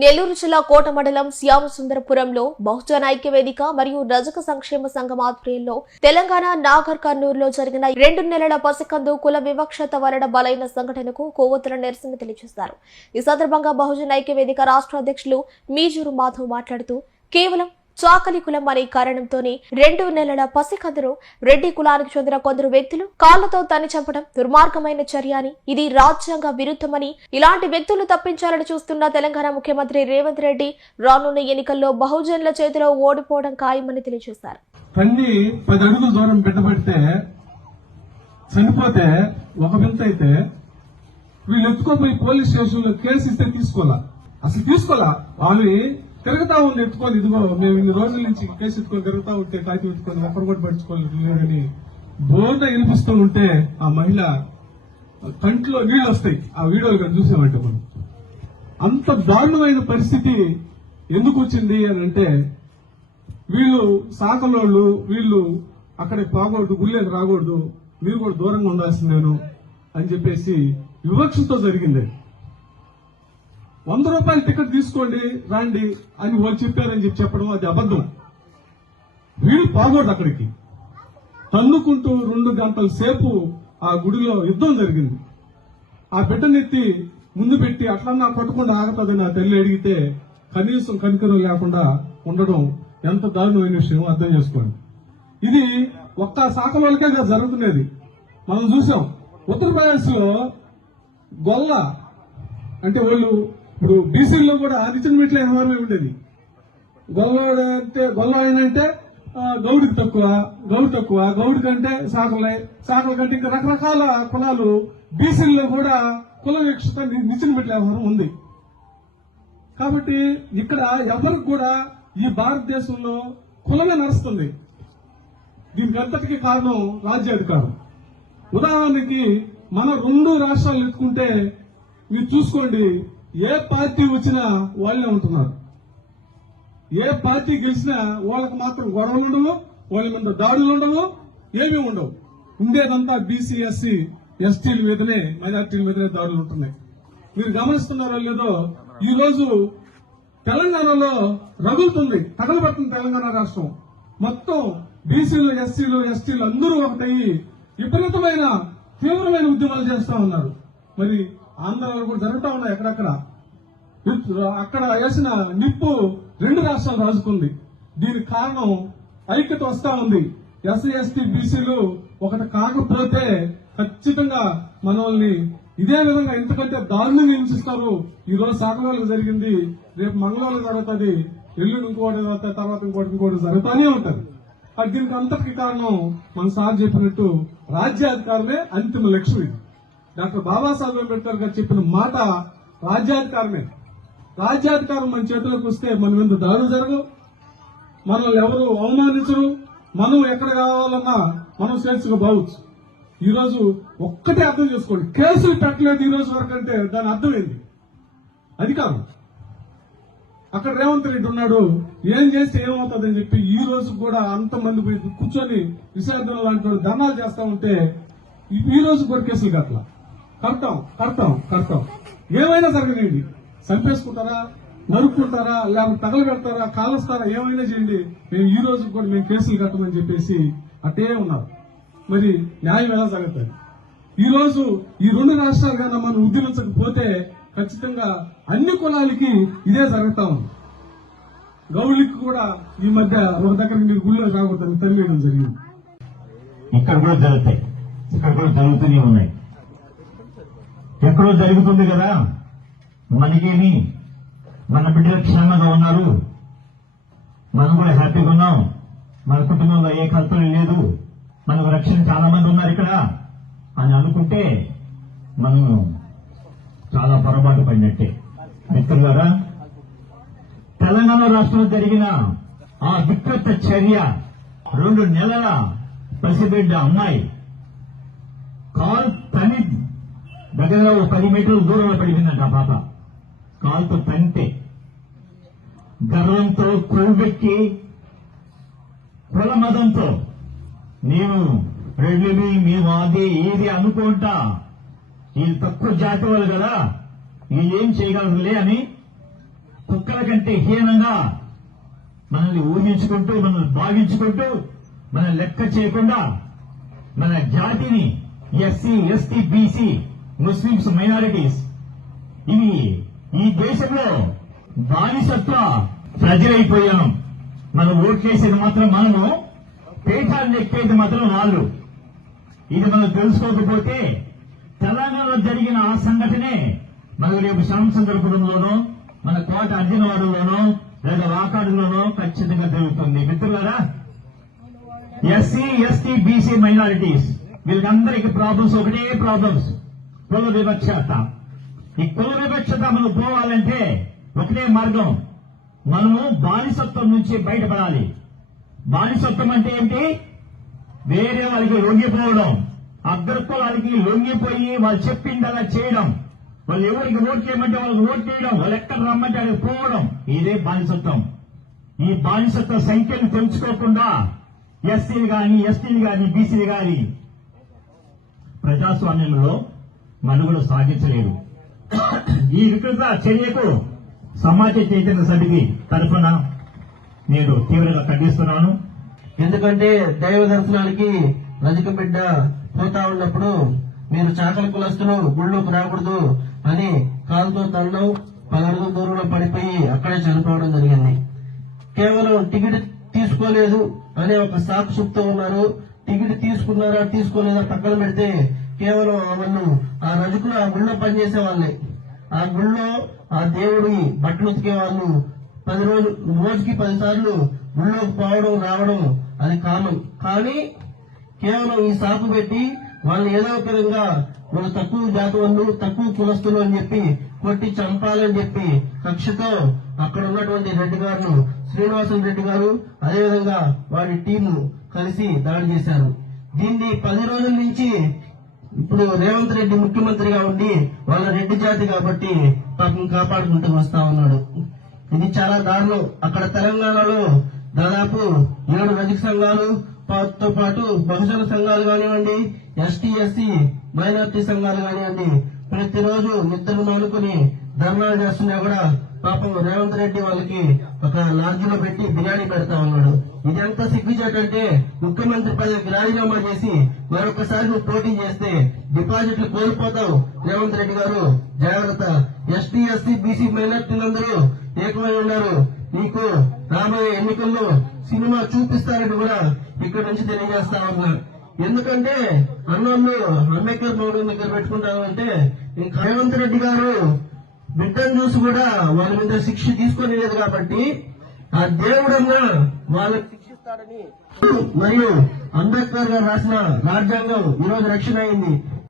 నెల్లూరు జిల్లా కోట మండలం శ్యామసుందరపురంలో బహుజన ఐక్యవేదిక మరియు రజక సంక్షేమ సంఘం ఆధ్వర్యంలో తెలంగాణ నాగర్ కర్నూలులో జరిగిన 2 నెలల పసికందు కుల వివక్షత వలన బలైన సంఘటనకు కొవ్వొత్తుల నిరసన తెలియజేశారు. ఈ సందర్భంగా బహుజన ఐక్యవేదిక రాష్ట్ర అధ్యక్షులు మీజూరు మాధవ్ మాట్లాడుతూ కేవలం చాకలి కులం అనే కారణంతోనే 2 నెలల పసికందును రెడ్డి కులానికి చెందిన కొందరు వ్యక్తులు కాళ్లతో తన్ని చంపడం దుర్మార్గమైన చర్య అని, ఇది రాజ్యాంగ విరుద్ధమని, ఇలాంటి వ్యక్తులు తప్పించాలని చూస్తున్న తెలంగాణ ముఖ్యమంత్రి రేవంత్ రెడ్డి రానున్న ఎన్నికల్లో బహుజనుల చేతిలో ఓడిపోవడం ఖాయమని తెలియజేశారు. తన్ని 10 అడుగుల దూరం పెట్టబెడితే చనిపోతే ఒక వింత అయితే వీళ్ళు ఎత్తుకోపోయి పోలీస్ స్టేషన్ లో కేసు ఇస్తే తీసుకోలా వాళ్ళు తిరుగుతా ఉంది ఎత్తుకొని, ఇదిగో మేము ఇన్ని రోజుల నుంచి కేసు ఎత్తుకొని తిరుగుతా ఉంటే కాకి ఎత్తుకొని ఒక్కరు కూడా పడుచుకోలేదని బోర్డు వినిపిస్తూ ఉంటే ఆ మహిళ కంట్లో నీళ్లు వస్తాయి. ఆ వీడియోలు కానీ చూసామంటే మనం అంత దారుణమైన పరిస్థితి ఎందుకు వచ్చింది అని అంటే వీళ్ళు సాకలోళ్ళు, వీళ్ళు అక్కడికి పోకూడదు, గుళ్ళకి రాకూడదు, మీరు కూడా దూరంగా ఉండాల్సిందేను అని చెప్పేసి వివక్షతో జరిగింది. 100 రూపాయలు టికెట్ తీసుకోండి రండి అని వాళ్ళు చెప్పారని చెప్పడం అది అబద్ధం. వీళ్ళు పోకూడదు, అక్కడికి తన్నుకుంటూ 2 గంటల సేపు ఆ గుడిలో యుద్ధం జరిగింది. ఆ బిడ్డనెత్తి ముందు పెట్టి అట్లన్నా కొట్టకుండా ఆగుతుందని ఆ తల్లి అడిగితే కనీసం కనికరం లేకుండా ఉండడం ఎంత దారుణమైన విషయం అర్థం చేసుకోండి. ఇది ఒక్క శాఖ వాళ్ళకే జరుగుతున్నది. మనం చూసాం ఉత్తరప్రదేశ్ లో గొల్ల అంటే వాళ్ళు ఇప్పుడు బీసీల్లో కూడా నిచ్చెన మెట్ల వ్యవహారమే ఉండేది. గొల్ల అంటే గౌడికి తక్కువ, గౌడి కంటే సాకల కంటే ఇంకా రకరకాల కులాలు బీసీల్లో కూడా కుల వివక్షత నిచ్చెన మెట్ల వ్యవహారం ఉంది. కాబట్టి ఇక్కడ ఎవరికి కూడా ఈ భారతదేశంలో కులమే నడుస్తుంది. దీనికి అంతటికీ కారణం రాజ్యాధికారం. ఉదాహరణకి మన 2 రాష్ట్రాలు ఎత్తుకుంటే మీరు చూసుకోండి, ఏ పార్టీ వచ్చినా వాళ్ళే ఉంటున్నారు. ఏ పార్టీ గెలిచినా వాళ్ళకి మాత్రం గొడవలు ఉండవు, వాళ్ళ మీద దాడులు ఉండవు, ఏమీ ఉండవు. ఉండేదంతా బీసీ, ఎస్సీ, ఎస్టీల మీదనే, మైనార్టీల మీదనే దాడులు ఉంటున్నాయి. మీరు గమనిస్తున్నారో లేదో, ఈ రోజు తెలంగాణలో రగులుతుంది, తగలబడుతుంది తెలంగాణ రాష్ట్రం మొత్తం. బీసీలు, ఎస్సీలు, ఎస్టీలు అందరూ ఒకటయ్యి విపరీతమైన తీవ్రమైన ఉద్యమాలు చేస్తా ఉన్నారు. మరి ఆంధ్రాలో కూడా జరుగుతా ఉన్నాయి. అక్కడ వేసిన నిప్పు 2 రాష్ట్రాలు రాజుకుంది. దీనికి కారణం ఐక్యత వస్తా ఉంది. ఎస్సీ, ఎస్టీ, బీసీలు ఒకటి కాకపోతే ఖచ్చితంగా మనల్ని ఇదే విధంగా ఇంతకంటే దారుణంగా హింసిస్తారు. ఈ రోజు సాకలోళ్ళకి జరిగింది, రేపు మంగళవాళ్ళకి జరుగుతుంది, ఎల్లుండి ఇంకోటి తర్వాత ఇంకోటి జరుగుతూనే ఉంటది. దీనికి అంతటికి కారణం మన సార్ చెప్పినట్టు రాజ్యాధికారమే అంతిమ లక్ష్యం. ఇది డాక్టర్ బాబాసాహెబ్ అంబేద్కర్ గారు చెప్పిన మాట రాజ్యాధికారమే. రాజ్యాధికారం మన చేతిలోకి వస్తే మన మీద దాడులు జరగవు, మనల్ని ఎవరు అవమానించరు, మనం ఎక్కడ కావాలన్నా మనం స్వేచ్ఛగా బావచ్చు. ఈ రోజు ఒక్కటే అర్థం చేసుకోండి, కేసులు పెట్టలేదు ఈ రోజు వరకు అంటే దాని అర్థం ఏంటి? అధికారం. అక్కడ రేవంత్ రెడ్డి ఉన్నాడు, ఏం చేస్తే ఏమవుతుందని చెప్పి ఈ రోజు కూడా అంతమంది కూర్చొని విశాఖ లాంటి ధర్నాలు చేస్తా ఉంటే ఈ రోజు కూడా కేసులు కట్టలా. కడతాం ఏమైనా జరగనివ్వండి, చంపేసుకుంటారా, నరుక్కుంటారా, లేకపోతే తగలబెడతారా, కాలుస్తారా, ఏమైనా చేయండి, మేము ఈ రోజు కూడా మేము కేసులు కట్టమని చెప్పేసి అట్టే ఉన్నారు. మరి న్యాయం ఎలా జరుగుతుంది? ఈ రోజు ఈ 2 రాష్ట్రాలు కన్నా మనం ఉద్యమించకపోతే ఖచ్చితంగా అన్ని కులాలకి ఇదే జరుగుతా ఉంది. గౌళ్ళకి కూడా ఈ మధ్య ఒక దగ్గర మీరు గుళ్ళో రాకూడదని తల్లివేయడం జరిగింది. ఇక్కడ కూడా జరుగుతాయి, ఇక్కడ కూడా జరుగుతూనే ఉన్నాయి. ఎక్కడో జరుగుతుంది కదా, మనకేమి, మన బిడ్డలు క్షేమంగా ఉన్నారు, మనం కూడా హ్యాపీగా ఉన్నాం, మన కుటుంబంలో ఏ కల్పన లేదు, మనకు రక్షణ చాలా మంది ఉన్నారు ఇక్కడ అని అనుకుంటే మనం చాలా పొరపాటు పడినట్టే. మిత్రులారా, తెలంగాణ రాష్ట్రంలో జరిగిన ఆ వికృత చర్య 2 నెలల పసిబిడ్డ అమ్మాయి కాల్ తని దగ్గర 10 మీటర్ల దూరంలో పడిపోయిందంట. ఆ పాప కాలుతో తంతే గర్వంతో కొవ్వెక్కి కుల మదంతో నేను రెడ్డిని, మేము అది ఏది అనుకుంటా, వీళ్ళు తక్కువ జాతి వాళ్ళు కదా, వీళ్ళు ఏం చేయగలరులే అని కుక్కల కంటే హీనంగా మనల్ని ఊహించుకుంటూ, మనల్ని భావించుకుంటూ, మనల్ని లెక్క చేయకుండా మన జాతిని SC, ST, BC, Muslims, minorities ఇవి ఈ దేశంలో బానిసత్వ ప్రజలైపోయాం. మనం ఓట్లేసేది మాత్రం మనము, పీఠాలు ఎక్కేది మాత్రం వాళ్ళు. ఇది మనం తెలుసుకోకపోతే తెలంగాణలో జరిగిన ఆ సంఘటనే మనకు రేపు శ్యామసుందరపురంలోనో, మన కోట అర్జునవాడలోనో లేదా వాకాడులోనో ఖచ్చితంగా జరుగుతుంది. మిత్రులారా, ఎస్సీ, ఎస్టీ, బీసీ, మైనారిటీస్ వీళ్ళందరికీ ప్రాబ్లమ్స్ ఒకటే ప్రాబ్లమ్స్, కుల వివక్షత. ఈ కుల వివక్షత మనం పోవాలంటే ఒకటే మార్గం, మనము బానిసత్వం నుంచి బయటపడాలి. బానిసత్వం అంటే ఏంటి? వేరే వాళ్ళకి లొంగిపోవడం, అగ్రకులాలకి లొంగిపోయి వాళ్ళు చెప్పిందలా చేయడం, వాళ్ళు ఎవరికి ఓట్ చేయమంటే వాళ్ళకి ఓట్ చేయడం, వాళ్ళు ఎక్కడ రమ్మంటే అక్కడికి పోవడం, ఇదే బానిసత్వం. ఈ బానిసత్వ సంఖ్యను తెలుసుకోకుండా ఎస్సీలు గాని, ఎస్టీలు గాని, బీసీలు గాని ప్రజాస్వామ్యంలో మనుగడ సాగించలేరు. ఈ వికృత చర్యకు సమాజ చైతన్య సమితి తరఫున నేను తీవ్రంగా ఖండిస్తున్నాను. ఎందుకంటే దైవ దర్శనానికి రజక బిడ్డ పోతా ఉన్నప్పుడు మీరు చాకలి కులస్తులు గుళ్ళోకి రాకూడదు అని కాలుతో తనడం, 10 అడుగుల దూరంలో పడిపోయి అక్కడే చనిపోవడం జరిగింది. కేవలం టికెట్ తీసుకోలేదు అనే ఒక సాకు చెప్తూ ఉన్నారు. టికెట్ తీసుకున్నారా తీసుకోలేదా పక్కన పెడితే కేవలం వాళ్ళు ఆ రజకులు ఆ గుళ్ళో పనిచేసే వాళ్ళే. ఆ గుళ్ళో ఆ దేవుడి బట్టలు ఉతికే వాళ్ళు 10 రోజులు, రోజుకి 10 సార్లు గుళ్ళోకి పోవడం రావడం అది కామన్. కానీ కేవలం ఈ సాకు పెట్టి వాళ్ళు ఏదో ఒక విధంగా వాళ్ళు తక్కువ జాతి వాళ్ళు, తక్కువ కులస్తులు అని చెప్పి కొట్టి చంపాలని చెప్పి కక్షతో అక్కడ ఉన్నటువంటి రెడ్డి గారు, శ్రీనివాసులు రెడ్డి గారు, అదేవిధంగా వారి టీము కలిసి దాడి చేశారు. దీన్ని 10 రోజుల నుంచి ఇప్పుడు రేవంత్ రెడ్డి ముఖ్యమంత్రిగా ఉండి వాళ్ళ రెడ్డి జాతి కాబట్టి పాపం కాపాడుకుంటూ వస్తా ఉన్నాడు. ఇది చాలా దారుణం. అక్కడ తెలంగాణలో దాదాపు 7 రజక సంఘాలు తో పాటు బహుజన సంఘాలు కానివ్వండి, ఎస్టీ, ఎస్సీ, మైనార్టీ సంఘాలు కానివ్వండి, ప్రతిరోజు నిద్రను మానుకుని ధర్నాలు చేస్తున్నా కూడా పాపం రేవంత్ రెడ్డి వాళ్ళకి ఒక లాడ్జిలో పెట్టి బిర్యానీ పెడతా ఉన్నాడు. ఇదంతా సిగ్గుచేటంటే ముఖ్యమంత్రి పదవికి రాజీనామా చేసి మరొకసారి నువ్వు పోటీ చేస్తే డిపాజిట్లు కోల్పోతావు. రేవంత్ రెడ్డి గారు జాగ్రత్త. ఎస్టీ, ఎస్సీ, బీసీ, మైనార్టీలందరూ ఏకమై ఉన్నారు. నీకు రాబోయే ఎన్నికల్లో సినిమా చూపిస్తారని కూడా ఇక్కడ నుంచి తెలియజేస్తా ఉన్నా. ఎందుకంటే అన్నోళ్ళు అంబేద్కర్ భవనం దగ్గర పెట్టుకుంటారు అంటే ఇంకా రేవంత్ రెడ్డి గారు బిడ్డను చూసి కూడా వాళ్ళ మీద శిక్ష తీసుకొని లేదు కాబట్టి ఆ దేవుడన్నా వాళ్ళకి శిక్షిస్తాడని మరియు అంబేద్కర్ గారు రాసిన రాజ్యాంగం ఈరోజు రక్షణ అయింది.